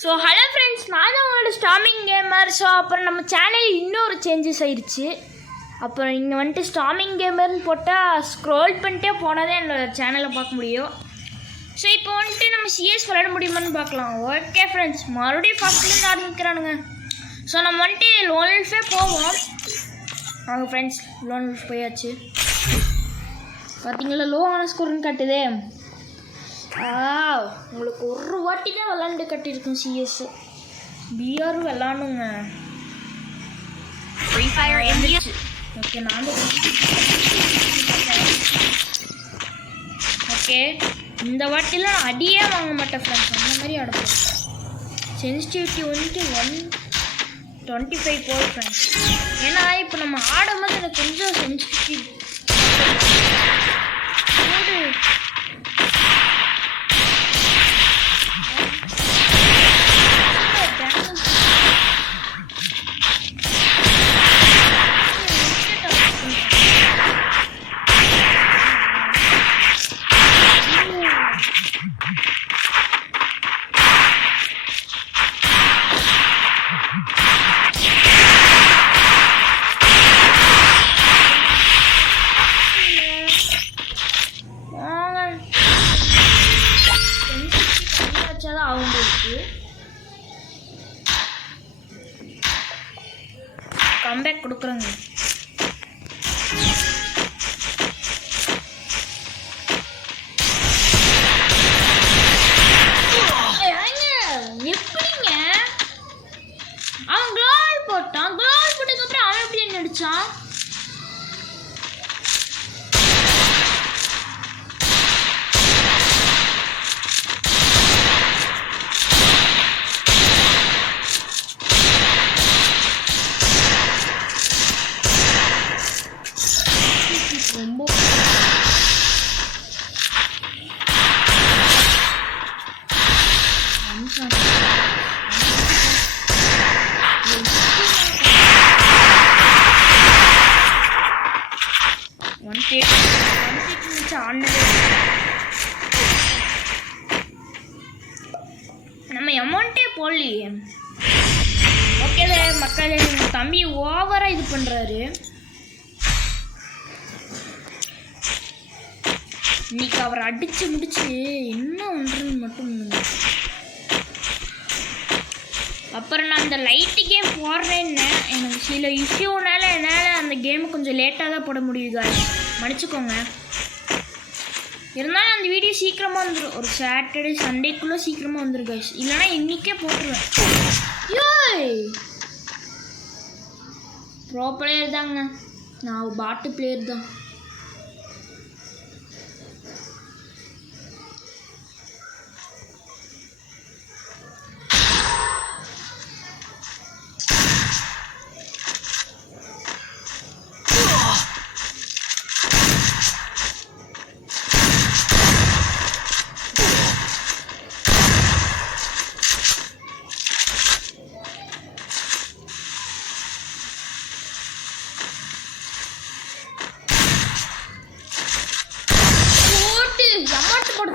So hello friends, நான் தான் உங்களோட ஸ்டார்மிங் கேமர். ஸோ அப்புறம் நம்ம சேனல் இன்னொரு சேஞ்சஸ் ஆயிடுச்சு. அப்புறம் இங்கே வந்துட்டு ஸ்டார்மிங் கேமர்னு போட்டால் ஸ்க்ரோல் பண்ணிட்டே போனால் தான் என்னோடய சேனலை பார்க்க முடியும். ஸோ இப்போ வந்துட்டு நம்ம சிஎஸ் விளையாட முடியுமான்னு பார்க்கலாம். ஓகே ஃப்ரெண்ட்ஸ், மறுபடியும் ஃபஸ்ட்லேருந்து ஆரம்பிக்கிறானுங்க. ஸோ நம்ம வந்துட்டு லோன் வுல்ஃபே போவோம். வாங்க ஃப்ரெண்ட்ஸ், லோன் வுல்ஃப் போயாச்சு. பார்த்தீங்களா லோவான ஸ்கோர்னு காட்டுதே. உங்களுக்கு ஒரு வாட்டி தான் விளாண்டு கட்டியிருக்கோம் சிஎஸ். பிஆர் விளாடணுங்க. ஓகே நான் ஓகே இந்த வாட்டிலாம் அடியே வாங்க மாட்டேன் ஃப்ரெண்ட்ஸ், அந்த மாதிரி ஆடப்போம். சென்சிட்டிவிட்டி வந்துட்டு 125 போல் ஃப்ரெண்ட்ஸ். ஏன்னா இப்போ நம்ம ஆடும்போது எனக்கு கொஞ்சம் சென்சிட்டிவிட்டி கம்பேக் கொடுக்குறேங்க. எப்படிங்க அவன் குளோல் போட்டான், குளோல் போட்டதுக்கப்புறம் அவன் எப்படி என்ன அடிச்சான்? ரொம்ப நம்ம அமௌண்ட்டே போடலையே. ஓகே மக்களே, எங்கள் தம்பி ஓவராக இது பண்ணுறாரு. இன்னைக்கு அவரை அடிச்சு முடிச்சு என்ன ஒன்றுன்னு மட்டும். அப்புறம் நான் அந்த லைட்டு கேம் போடுறேன்னு எனக்கு சில இஷ்யூனால என்னால் அந்த கேமு கொஞ்சம் லேட்டாக தான் போட முடியுது, மன்னிச்சுக்கோங்க. இருந்தாலும் அந்த வீடியோ சீக்கிரமாக வந்துடும். ஒரு சாட்டர்டே சண்டேக்குள்ளே சீக்கிரமாக வந்துடும் கைஸ், இல்லைனா இன்றைக்கே போட்டுருவேன். ப்ரோ பிளேயர் தாங்க, நான் பாட்டு பிளேயர் தான்.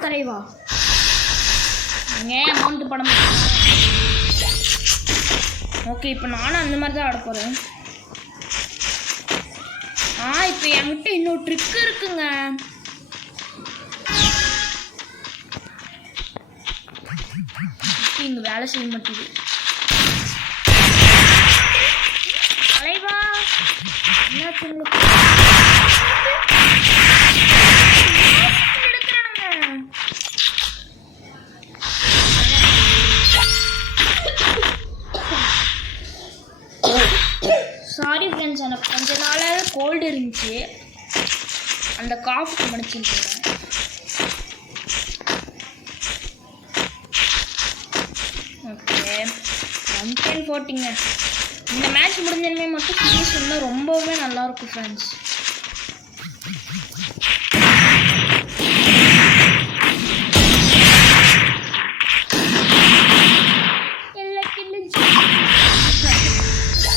தலைவா ஏன் அமௌண்ட் படம். ஓகே இப்போ நானும் அந்த மாதிரி தான் ஆட போகிறேன். இப்போ என்கிட்ட இன்னொரு ட்ரிக் இருக்குங்க. இங்கே வேலை செய்ய மாட்டேங்குது தலைவா. என்ன சாரி ஃப்ரெண்ட்ஸ், எனக்கு கொஞ்ச நாளாக கோல்டு இருந்துச்சு, அந்த காஃபுக்கு மன்னிச்சுட்டு. ஓகே 110 போட்டிங்க. இந்த மேட்ச் முடிஞ்சதுமே மட்டும் சீரியஸ் இருந்தால் ரொம்பவே நல்லாயிருக்கும் ஃப்ரெண்ட்ஸ்.